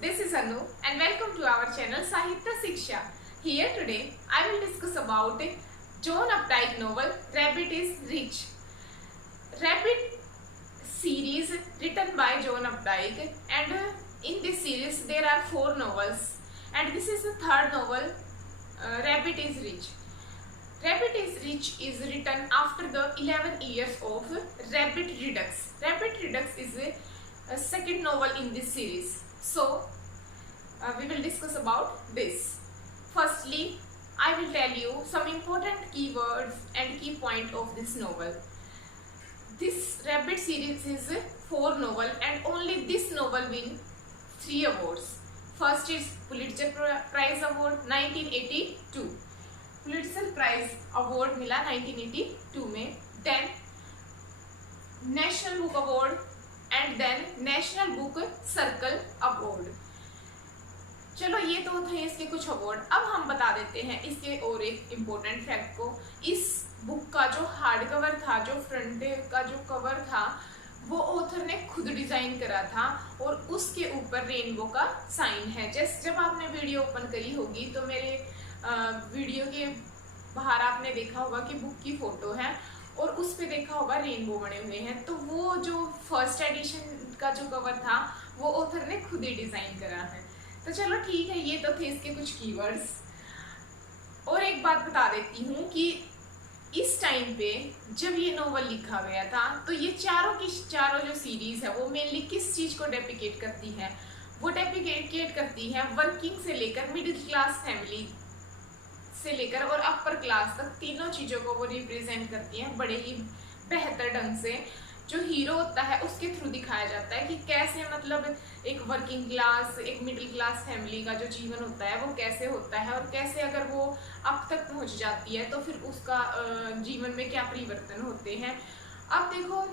this is Anu and welcome to our channel Sahitya Shiksha. Here today I will discuss about John Updike novel Rabbit is Rich. Rabbit series written by John Updike, and in this series there are 4 novels and this is the third novel, Rabbit is Rich. Rabbit is Rich is written after the 11 years of Rabbit Redux. Rabbit Redux is a second novel in this series. So we will discuss about this. Firstly, I will tell you some important keywords and key point of this novel. This Rabbit series is a 4 novel and only this novel win 3 awards. First is Pulitzer Prize Award 1982. Pulitzer Prize Award मिला 1982 में. Then National Book Award and then National Book Circle Award. चलो ये तो थे इसके कुछ award. अब हम बता देते हैं इसके और एक इम्पोर्टेंट फैक्ट को. इस बुक का जो हार्ड कवर था, जो फ्रंट का जो कवर था, वो ऑथर ने खुद डिजाइन करा था और उसके ऊपर रेनबो का साइन है. जैसे जब आपने वीडियो ओपन करी होगी तो मेरे वीडियो के बाहर आपने देखा होगा कि बुक की फोटो है और उस पे देखा होगा रेनबो बने हुए हैं. तो वो जो फर्स्ट एडिशन का जो कवर था वो ऑथर ने खुद ही डिजाइन करा है. तो चलो ठीक है, ये तो थे इसके कुछ कीवर्ड्स. और एक बात बता देती हूँ कि इस टाइम पे जब ये नॉवल लिखा गया था तो ये चारों जो सीरीज है वो मेनली किस चीज को डेपिकेट करती है? वो डेपिकेट करती है वर्किंग से लेकर मिडिल क्लास फैमिली से लेकर और अपर क्लास तक, तीनों चीजों को वो रिप्रेजेंट करती है बड़े ही बेहतर ढंग से. जो हीरो होता है उसके थ्रू दिखाया जाता है कि कैसे मतलब एक वर्किंग क्लास, एक मिडिल क्लास फैमिली का जो जीवन होता है वो कैसे होता है और कैसे अगर वो अब तक पहुंच जाती है तो फिर उसका जीवन में क्या परिवर्तन होते हैं. अब देखो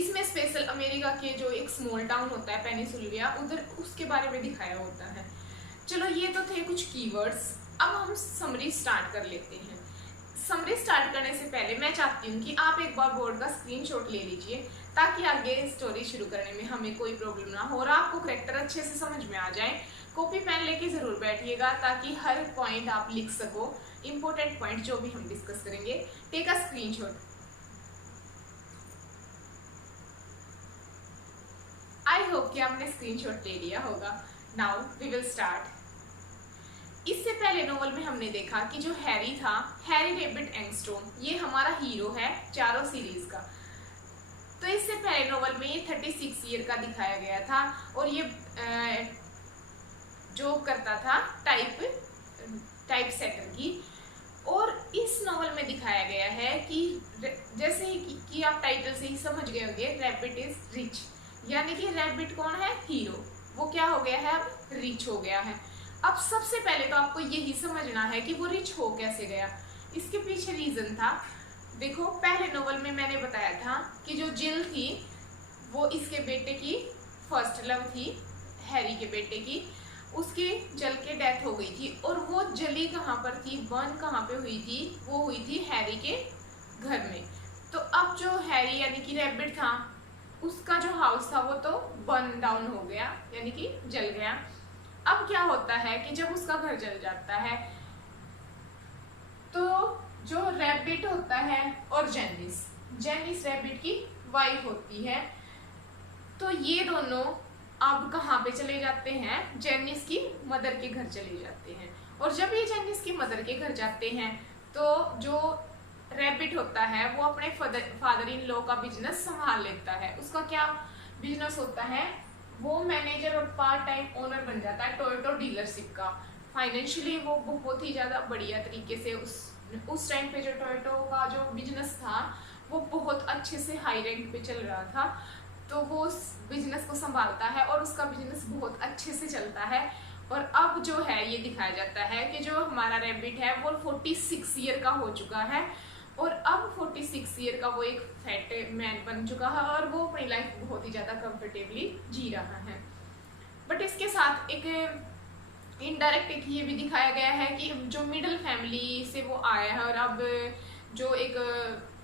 इसमें स्पेशल अमेरिका के जो एक स्मॉल टाउन होता है पेनिसुलविया, उधर उसके बारे में दिखाया होता है. चलो ये तो थे कुछ कीवर्ड्स. अब हम समरी स्टार्ट कर लेते हैं. समरी स्टार्ट करने से पहले मैं चाहती हूँ कि आप एक बार बोर्ड का स्क्रीनशॉट ले लीजिए ताकि आगे स्टोरी शुरू करने में हमें कोई प्रॉब्लम ना हो और आपको कैरेक्टर अच्छे से समझ में आ जाए. कॉपी पेन लेके जरूर बैठिएगा ताकि हर पॉइंट आप लिख सको. इंपॉर्टेंट पॉइंट जो भी हम डिस्कस करेंगे. Take a screenshot. I hope कि आपने स्क्रीनशॉट ले लिया होगा. Now we will start. इससे पहले नोवेल में हमने देखा कि जो हैरी था, हैरी रैबिट एंगस्ट्रॉम, ये हमारा हीरो है चारों सीरीज का. तो इससे पहले नोवेल में ये 36 ईयर का दिखाया गया था और ये जॉब करता था टाइप सेटर की. और इस नोवेल में दिखाया गया है कि जैसे ही कि आप टाइटल से ही समझ गए होंगे, रैबिट इज रिच, यानी कि रैबिट कौन है? हीरो. वो क्या हो गया है? अब रिच हो गया है. अब सबसे पहले तो आपको यही समझना है कि वो रिच हो कैसे गया. इसके पीछे रीजन था. देखो पहले नोवेल में मैंने बताया था कि जो जिल थी वो इसके बेटे की फर्स्ट लव थी, हैरी के बेटे की. उसकी जल के डेथ हो गई थी और वो जली कहाँ पर थी, बर्न कहाँ पे हुई थी? वो हुई थी हैरी के घर में. तो अब जो हैरी यानी कि रैबिट था उसका जो हाउस था वो तो बर्न डाउन हो गया, यानी कि जल गया. अब क्या होता है कि जब उसका घर जल जाता है तो जो रैबिट होता है और जेनिस रैबिट की वाइफ होती है, तो ये दोनों अब कहाँ पे चले जाते हैं? जेनिस की मदर के घर चले जाते हैं. और जब ये जेनिस की मदर के घर जाते हैं तो जो रैबिट होता है वो अपने फादर इन लॉ का बिजनेस संभाल लेता है. उसका क्या बिजनेस होता है? वो मैनेजर और पार्ट टाइम ओनर बन जाता है टोयोटा डीलरशिप का. फाइनेंशियली वो बहुत ही ज़्यादा बढ़िया तरीके से उस टाइम पे जो टोयोटा का जो बिजनेस था वो बहुत अच्छे से हाई रैंक पे चल रहा था. तो वो उस बिजनेस को संभालता है और उसका बिजनेस बहुत अच्छे से चलता है. और अब जो है ये दिखाया जाता है कि जो हमारा रैबिट है वो 46 ईयर का हो चुका है और अब 46 ईयर का वो एक फैट मैन बन चुका है और वो अपनी लाइफ बहुत ही ज़्यादा कंफर्टेबली जी रहा है. बट इसके साथ एक इनडायरेक्ट एक ये भी दिखाया गया है कि जो मिडिल फैमिली से वो आया है और अब जो एक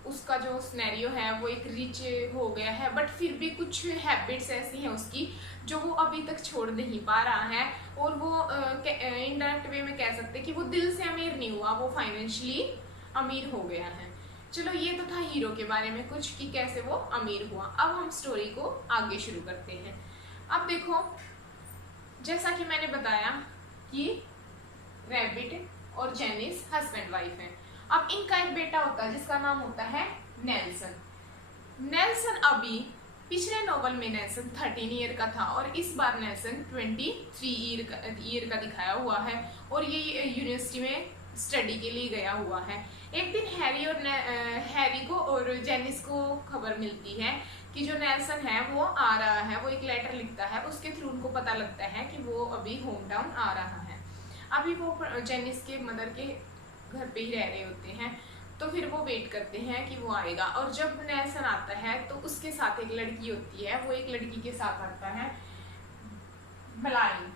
उसका जो सिनेरियो है वो एक रिच हो गया है, बट फिर भी कुछ हैबिट्स ऐसी हैं उसकी जो वो अभी तक छोड़ नहीं पा रहा है। और वो इनडायरेक्ट वे में कह सकते हैं कि वो दिल से अमीर नहीं हुआ, वो फाइनेंशियली अमीर हो गया है। चलो ये तो था हीरो के बारे में कुछ कि कैसे वो अमीर हुआ। अब हम स्टोरी को आगे शुरू करते हैं। अब देखो, जैसा कि मैंने बताया कि रैबिट और जेनिस हस्बैंड वाइफ हैं। अब इनका एक बेटा होता है जिसका नाम होता है नेल्सन। नेल्सन अभी पिछले नॉवल में नेल्सन 13 ईयर का था और इस बार नेल्सन 23 ईयर का दिखाया हुआ है और ये यूनिवर्सिटी में स्टडी के लिए गया हुआ है। एक दिन हैरी को और जेनिस को खबर मिलती है कि जो नेल्सन है वो आ रहा है, वो एक लेटर लिखता है, उसके थ्रू उनको पता लगता है कि वो अभी होम टाउन आ रहा है। अभी वो जेनिस के मदर के घर पे ही रह रहे होते हैं, तो फिर वो वेट करते हैं कि वो आएगा। और जब नेल्सन आता है तो उसके साथ एक लड़की होती है, वो एक लड़की के साथ आता है, मलाइन।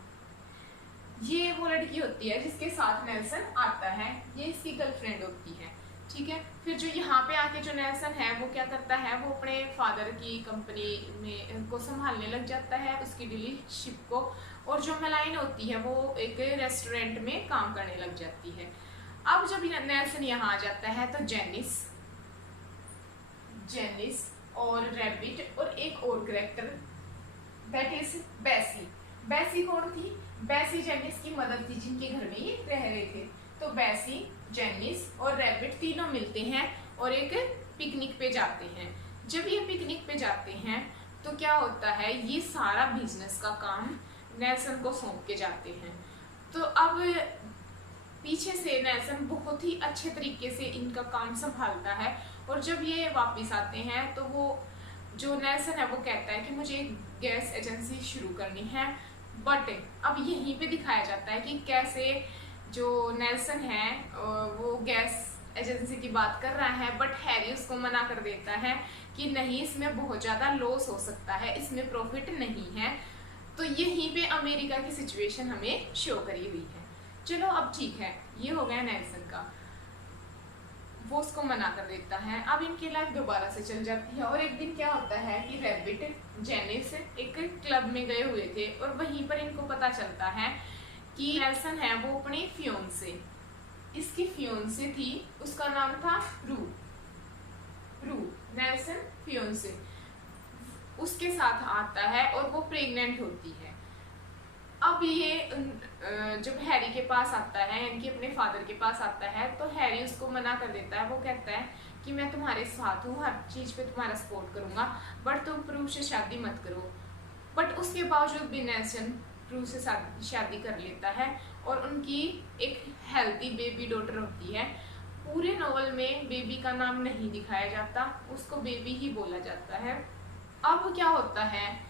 ये वो लड़की होती है जिसके साथ नेल्सन आता है, ये इसकी गर्लफ्रेंड होती है, ठीक है। फिर जो यहाँ पे आके जो नेल्सन है वो क्या करता है, वो अपने फादर की कंपनी में को संभालने लग जाता है, उसकी डीलरशिप को। और जो मलाइन होती है वो एक रेस्टोरेंट में काम करने लग जाती है। अब जब नेल्सन यहाँ आ जाता है तो जेनिस और रैबिट और एक और कैरेक्टर दैट इज बैसी। बैसी कौन थी? बैसी जेनिस की मदर थी जिनके घर में ये रह रहे थे। तो बैसी, जेनिस और रैबिट तीनों मिलते हैं और एक पिकनिक पे जाते हैं। जब ये पिकनिक पे जाते हैं तो क्या होता है, ये सारा बिजनेस का काम नेल्सन को सौंप के जाते हैं। तो अब पीछे से नेल्सन बहुत ही अच्छे तरीके से इनका काम संभालता है और जब ये वापस आते हैं तो वो जो नेल्सन है वो कहता है कि मुझे गैस एजेंसी शुरू करनी है। बट अब यहीं पे दिखाया जाता है कि कैसे जो नेल्सन है वो गैस एजेंसी की बात कर रहा है, बट हैरी उसको मना कर देता है कि नहीं, इसमें बहुत ज़्यादा लॉस हो सकता है, इसमें प्रॉफिट नहीं है। तो यहीं पे अमेरिका की सिचुएशन हमें शो करी हुई है। चलो अब ठीक है, ये हो गया नेल्सन का, वो उसको मना कर देता है। अब इनकी लाइफ दोबारा से चल जाती है और एक दिन क्या होता है कि रैबिट जेनिस एक क्लब में गए हुए थे और वहीं पर इनको पता चलता है कि नेल्सन है वो अपनी फियोंसे, इसकी फियोंसे थी, उसका नाम था रू। नेल्सन फियोंसे उसके साथ आता है और वो प्रेग्नेंट होती है। अब ये जब हैरी के पास आता है, इनके अपने फादर के पास आता है, तो हैरी उसको मना कर देता है। वो कहता है कि मैं तुम्हारे साथ हूँ, हर चीज़ पे तुम्हारा सपोर्ट करूँगा, बट तुम प्रू से शादी मत करो। बट उसके बावजूद भी नेल्सन प्रू से शादी कर लेता है और उनकी एक हेल्दी बेबी डॉटर होती है। पूरे नॉवल में बेबी का नाम नहीं दिखाया जाता, उसको बेबी ही बोला जाता है। अब क्या होता है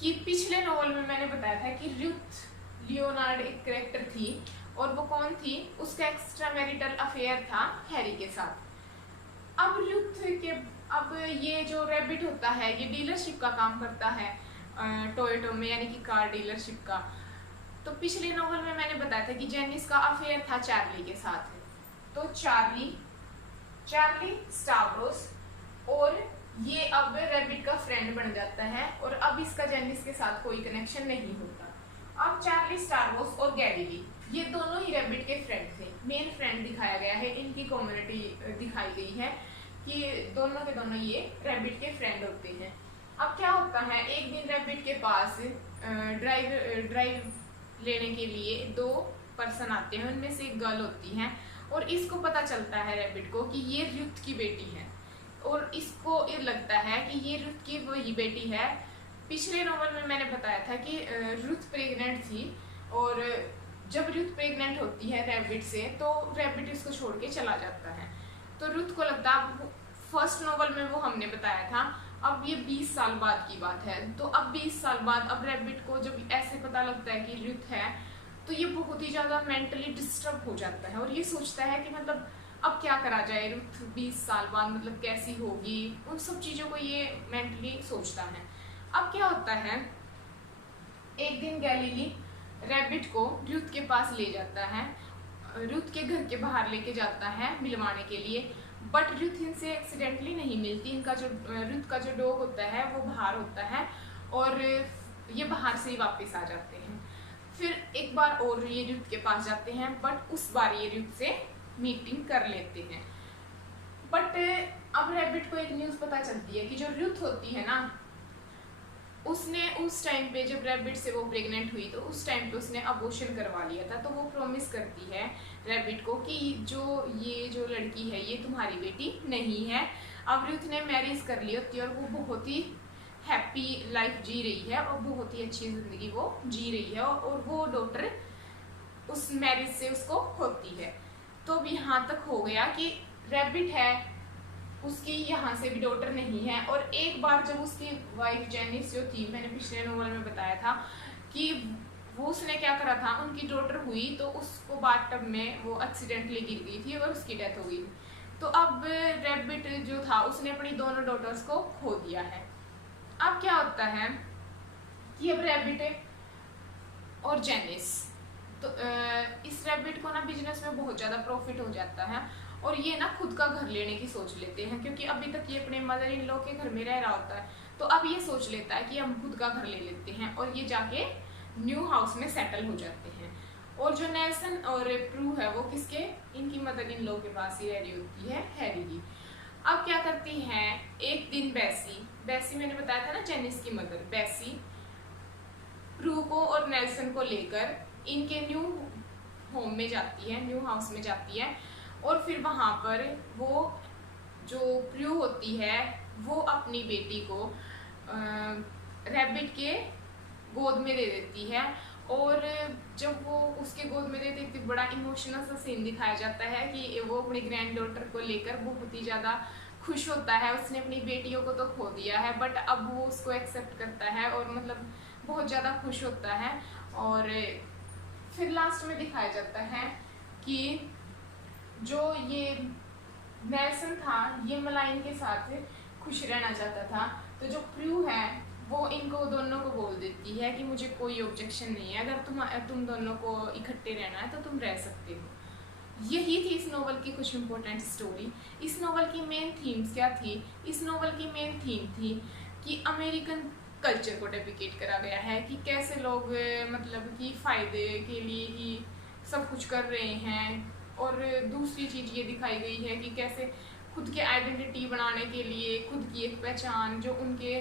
कि पिछले नॉवल में मैंने बताया था कि रुथ लियोनार्ड एक कैरेक्टर थी और वो कौन थी, उसका एक्स्ट्रा मैरिटल अफेयर था हैरी के साथ। अब रुथ के अब ये जो रैबिट होता है ये डीलरशिप का काम करता है टोयोटो में, यानी कि कार डीलरशिप का। तो पिछले नॉवल में मैंने बताया था कि जेनिस का अफेयर था चार्ली के साथ। तो चार्ली स्टावरोस और ये अब रैबिट का फ्रेंड बन जाता है और अब इसका जेनिस के साथ कोई कनेक्शन नहीं होता। अब चार्ली स्टावरोस और गैलिली ये दोनों ही रैबिट के फ्रेंड थे, मेन फ्रेंड दिखाया गया है, इनकी कम्युनिटी दिखाई गई है कि दोनों के दोनों ये रैबिट के फ्रेंड होते हैं। अब क्या होता है, एक दिन रैबिट के पास ड्राइव लेने के लिए 2 पर्सन आते हैं, उनमें से एक गर्ल होती है और इसको पता चलता है रैबिट को कि ये रुथ की बेटी है और इसको ये लगता है कि ये रुथ की वही बेटी है। पिछले नॉवल में मैंने बताया था कि रुथ प्रेग्नेंट थी और जब रुथ प्रेग्नेंट होती है रैबिट से तो रैबिट इसको छोड़ के चला जाता है। तो रुथ को लगता है, फर्स्ट नॉवल में वो हमने बताया था, अब ये 20 साल बाद की बात है। तो अब 20 साल बाद अब रैबिट को जब ऐसे पता लगता है कि रुथ है तो ये बहुत ही ज़्यादा मेंटली डिस्टर्ब हो जाता है और ये सोचता है कि मतलब अब क्या करा जाए, रुथ 20 साल बाद मतलब कैसी होगी, उन सब चीज़ों को ये मेंटली सोचता है। अब क्या होता है, एक दिन गैलिली रैबिट को रुथ के पास ले जाता है, रुथ के घर के बाहर लेके जाता है मिलवाने के लिए। बट रुथ इनसे एक्सीडेंटली नहीं मिलती। इनका जो रुथ का जो डॉग होता है वो बाहर होता है और ये बाहर से ही वापस आ जाते हैं। फिर एक बार और ये रुथ के पास जाते हैं, बट उस बार ये रुथ से मीटिंग कर लेते हैं। बट अब रैबिट को एक न्यूज़ पता चलती है कि जो रुथ होती है ना, उसने उस टाइम पे जब रैबिट से वो प्रेग्नेंट हुई तो उस टाइम पे उसने अबॉर्शन करवा लिया था। तो वो प्रॉमिस करती है रैबिट को कि ये जो लड़की है ये तुम्हारी बेटी नहीं है। अब रुथ ने मैरिज कर ली होती है और वो बहुत ही हैप्पी लाइफ जी रही है और बहुत ही अच्छी ज़िंदगी वो जी रही है और वो डॉटर उस मैरिज से उसको होती है। तो अब यहाँ तक हो गया कि रैबिट है, उसकी यहाँ से भी डॉटर नहीं है। और एक बार जब उसकी वाइफ जेनिस जो थी, मैंने पिछले नोवेल में बताया था कि वो उसने क्या करा था, उनकी डॉटर हुई तो उसको बाथटब में वो एक्सीडेंटली गिर गई थी और उसकी डेथ हो गई। तो अब रैबिट जो था उसने अपनी दोनों डॉटर्स को खो दिया है। अब क्या होता है कि अब रैबिट और जेनिस, तो इस रैबिट को ना बिजनेस में बहुत ज़्यादा प्रॉफिट हो जाता है और ये ना खुद का घर लेने की सोच लेते हैं, क्योंकि अभी तक ये अपने मदर इन लॉ के घर में रह रहा होता है। तो अब ये सोच लेता है कि हम खुद का घर ले लेते हैं और ये जाके न्यू हाउस में सेटल हो जाते हैं। और जो नेल्सन और प्रू है वो किसके, इनकी मदर इन लॉ के पास ही रह रही होती है, हैरी की। अब क्या करती हैं, एक दिन बेसी मैंने बताया था ना जेनिस की मदर, बेसी प्रू को और नेल्सन को लेकर इनके न्यू होम में जाती है, न्यू हाउस में जाती है। और फिर वहाँ पर वो जो प्रू होती है वो अपनी बेटी को रैबिट के गोद में दे देती है। और जब वो उसके गोद में दे देती, बड़ा इमोशनल सा सीन दिखाया जाता है कि वो अपनी ग्रैंड डॉटर को लेकर बहुत ही ज़्यादा खुश होता है। उसने अपनी बेटियों को तो खो दिया है बट अब वो उसको एक्सेप्ट करता है और मतलब बहुत ज़्यादा खुश होता है। और फिर लास्ट में दिखाया जाता है कि जो ये नेल्सन था ये मलाइन के साथ खुश रहना चाहता था। तो जो प्रू है वो इनको दोनों को बोल देती है कि मुझे कोई ऑब्जेक्शन नहीं है, अगर तुम दोनों को इकट्ठे रहना है तो तुम रह सकते हो। यही थी इस नोवेल की कुछ इम्पोर्टेंट स्टोरी। इस नोवेल की मेन थीम्स क्या थी, इस नोवेल की मेन थीम थी कि अमेरिकन कल्चर को डेपिकेट करा गया है कि कैसे लोग मतलब कि फ़ायदे के लिए ही सब कुछ कर रहे हैं। और दूसरी चीज़ ये दिखाई गई है कि कैसे खुद के आइडेंटिटी बनाने के लिए, खुद की एक पहचान, जो उनके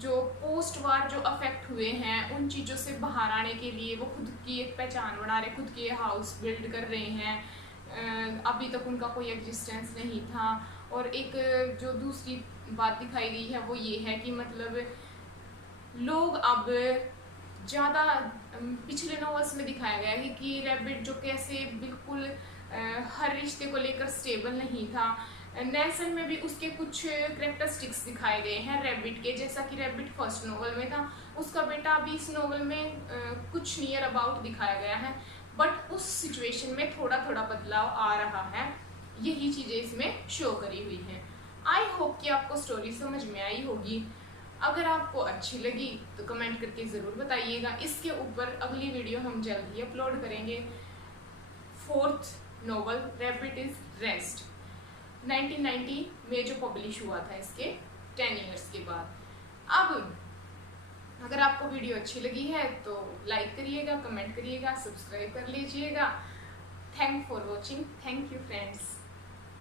जो पोस्ट वार जो अफेक्ट हुए हैं उन चीज़ों से बाहर आने के लिए वो खुद की एक पहचान बना रहे, खुद के हाउस बिल्ड कर रहे हैं। अभी तक उनका कोई एग्जिस्टेंस नहीं था। और एक जो दूसरी बात दिखाई गई है वो ये है कि मतलब लोग अब ज़्यादा, पिछले नॉवेल्स में दिखाया गया है कि रैबिट जो कैसे बिल्कुल हर रिश्ते को लेकर स्टेबल नहीं था। नेल्सन में भी उसके कुछ करेक्टरिस्टिक्स दिखाए गए हैं रैबिट के, जैसा कि रैबिट फर्स्ट नॉवल में था, उसका बेटा अभी इस नॉवल में कुछ नियर अबाउट दिखाया गया है। बट उस सिचुएशन में थोड़ा थोड़ा बदलाव आ रहा है, यही चीज़ें इसमें शो करी हुई हैं। आई होप कि आपको स्टोरी समझ में आई होगी। अगर आपको अच्छी लगी तो कमेंट करके ज़रूर बताइएगा। इसके ऊपर अगली वीडियो हम जल्द ही अपलोड करेंगे। Fourth novel rabbit is rest 1990 में जो पब्लिश हुआ था, इसके 10 इयर्स के बाद। अब अगर आपको वीडियो अच्छी लगी है तो लाइक करिएगा, कमेंट करिएगा, सब्सक्राइब कर लीजिएगा। Thank for watching. Thank you friends.